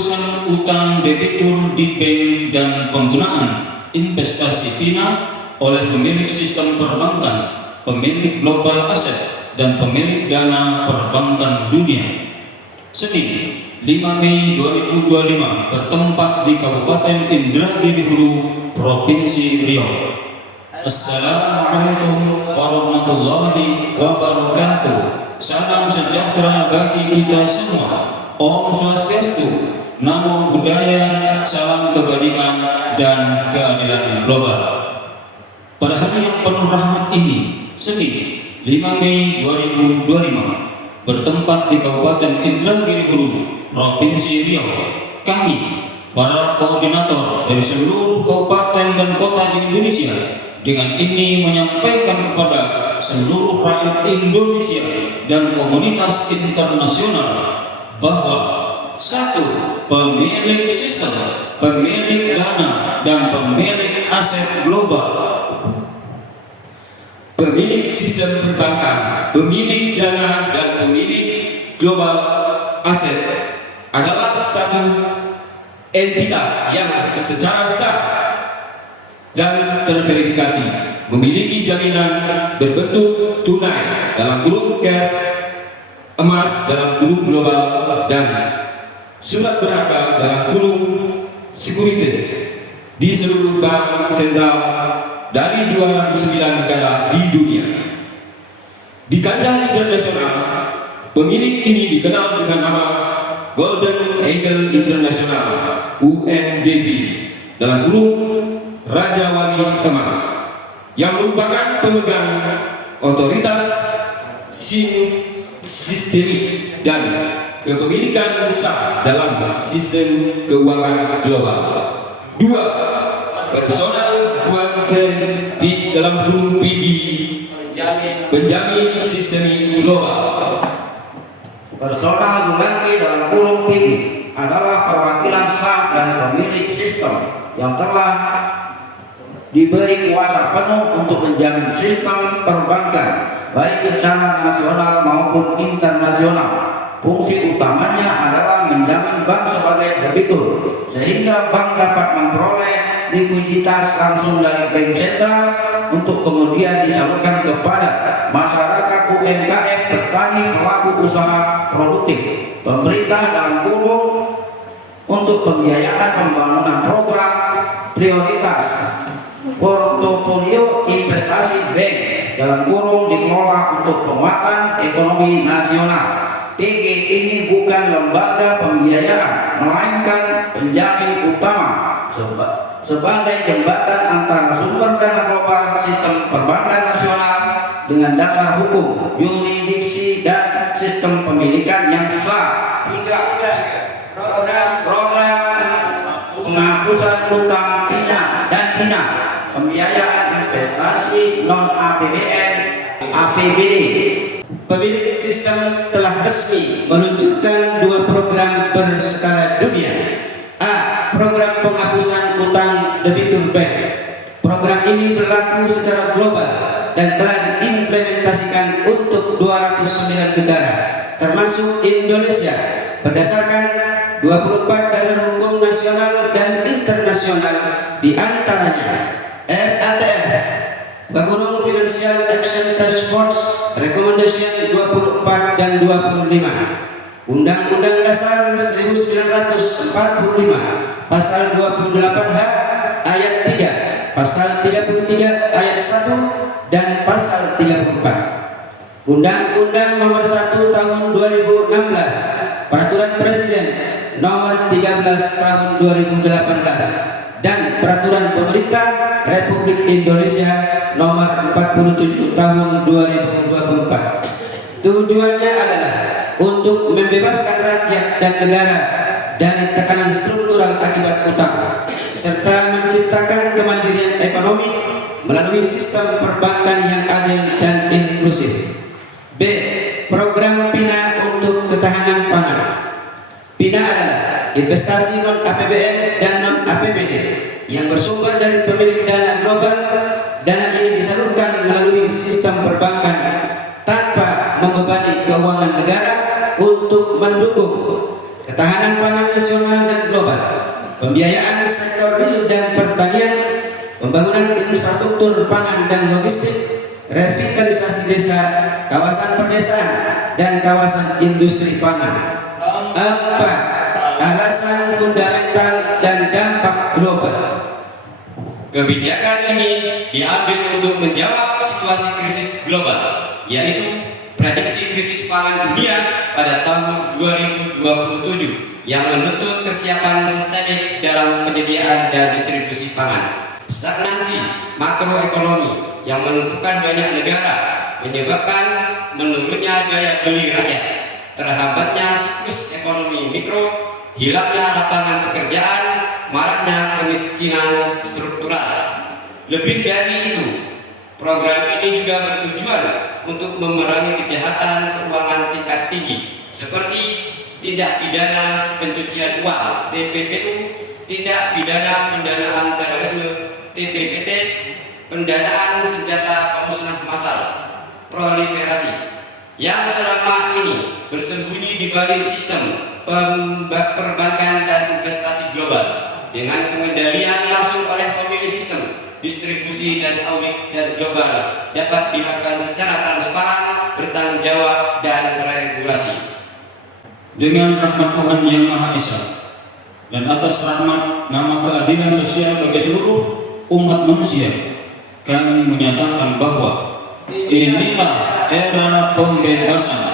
penghapusan utang debitur di bank dan penggunaan investasi PINA oleh pemilik sistem perbankan, pemilik global aset, dan pemilik dana perbankan dunia. Senin, 5 Mei 2025, bertempat di Kabupaten Indragiri Hulu, Provinsi Riau. Assalamualaikum warahmatullahi wabarakatuh. Salam sejahtera bagi kita semua. Om Swastiastu, Namo Buddhaya, salam kebajikan dan keadilan global. Pada hari yang penuh rahmat ini, Senin, 5 Mei 2025, bertempat di Kabupaten Indragiri Hulu, Provinsi Riau, kami, para koordinator dari seluruh kabupaten dan kota di Indonesia, dengan ini menyampaikan kepada seluruh rakyat Indonesia dan komunitas internasional bahwa satu, pemilik sistem, pemilik dana, dan pemilik aset global, pemilik sistem perbankan, pemilik dana, dan pemilik global aset adalah satu entitas yang secara sah dan terverifikasi memiliki jaminan berbentuk tunai dalam kurung cash, emas dalam kurung global, dan surat berharga dalam kurung sekuritis di seluruh bank sentral dari 209 negara di dunia. Di kancah internasional, pemilik ini dikenal dengan nama Golden Eagle International (UNDV) dalam kurung Raja Wali Emas, yang merupakan pemegang otoritas sistemik dan kepemilikan sah dalam sistem keuangan global. 2. Personal guarantee dalam kurung PG, penjamin sistemik global. Personal guarantee dalam kurung PG adalah perwakilan sah dan pemilik sistem yang telah diberi kuasa penuh untuk menjamin sistem perbankan baik secara nasional maupun internasional. Fungsi utamanya adalah menjamin bank sebagai debitur, sehingga bank dapat memperoleh likuiditas langsung dari bank sentral untuk kemudian disalurkan kepada masyarakat, UMKM, petani, pelaku usaha produktif, pemerintah dalam kurung untuk pembiayaan pembangunan program prioritas, portofolio investasi bank dalam kurung dikelola untuk penguatan ekonomi nasional. PG ini bukan lembaga pembiayaan, melainkan penjamin utama sebagai jembatan antara sumber dana global, sistem perbankan nasional dengan dasar hukum, yurisdiksi, dan sistem pemilikan yang sah. 3. Program penghapusan utang PINA dan PINA, pembiayaan investasi non APBN, APBD. Pemilik sistem telah resmi meluncurkan 2 program berskala dunia. A. Program penghapusan utang debitur bank. Program ini berlaku secara global dan telah diimplementasikan untuk 209 negara, termasuk Indonesia, berdasarkan 24 dasar hukum nasional dan internasional, di antaranya FATF, Bagurung Financial Action Task Force Recommendation 24 dan 25, Undang-Undang Dasar 1945 Pasal 28H Ayat 3, Pasal 33 Ayat 1 dan Pasal 34, Undang-Undang Nomor 1 Tahun 2016, Peraturan Presiden Nomor 13 Tahun 2018, dan Peraturan Pemerintah Republik Indonesia Nomor 47 Tahun 2024. Tujuannya adalah untuk membebaskan rakyat dan negara dari tekanan struktural akibat utang, serta menciptakan kemandirian ekonomi melalui sistem perbankan yang adil dan inklusif. B. Program PINA untuk ketahanan pangan. PINA adalah investasi non APBN dan non APBD yang bersumber dari pemilik dana global. Dana ini disalurkan melalui sistem perbankan tanpa membebani keuangan negara untuk mendukung ketahanan pangan nasional dan pembiayaan sektor real dan pertanian, pembangunan infrastruktur pangan dan logistik, revitalisasi desa, kawasan pedesaan, dan kawasan industri pangan. 4. Alasan fundamental dan dampak global. Kebijakan ini diambil untuk menjawab situasi krisis global, yaitu prediksi krisis pangan dunia pada tahun 2027 yang menuntut kesiapan sistemik dalam penyediaan dan distribusi pangan. Stagnansi makroekonomi yang menumpukan banyak negara menyebabkan menurunnya daya beli rakyat, terhambatnya siklus ekonomi mikro, hilangnya lapangan pekerjaan, maraknya kemiskinan struktural. Lebih dari itu, program ini juga bertujuan untuk memerangi kejahatan keuangan tingkat tinggi seperti tindak pidana pencucian uang (TPPU), tindak pidana pendanaan terorisme (TPPT), pendanaan senjata pemusnah massal proliferasi yang selama ini bersembunyi di balik sistem perbankan dan investasi global dengan pengendalian langsung oleh pemilik sistem distribusi dan audit dan global dapat dilakukan secara transparan, bertanggung jawab dan teregulasi. Dengan rahmat Tuhan Yang Maha Esa dan atas rahmat nama keadilan sosial bagi seluruh umat manusia, kami menyatakan bahwa inilah era pembebasan.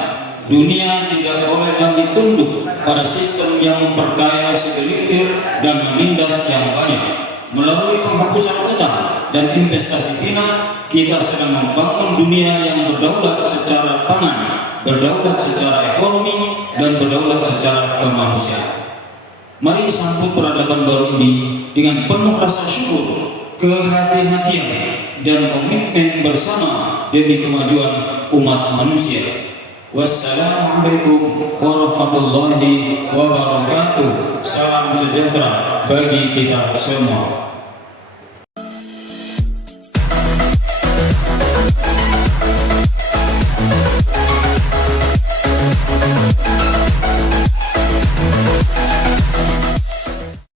Dunia tidak boleh lagi tunduk pada sistem yang memperkaya segelintir dan menindas yang banyak. Melalui penghapusan utang dan investasi China, kita sedang membangun dunia yang berdaulat secara pangan, berdaulat secara ekonomi, dan berdaulat secara kemanusiaan. Mari sambut peradaban baru ini dengan penuh rasa syukur, kehati-hatian, dan komitmen bersama demi kemajuan umat manusia. Wassalamualaikum warahmatullahi wabarakatuh. Salam sejahtera bagi kita semua.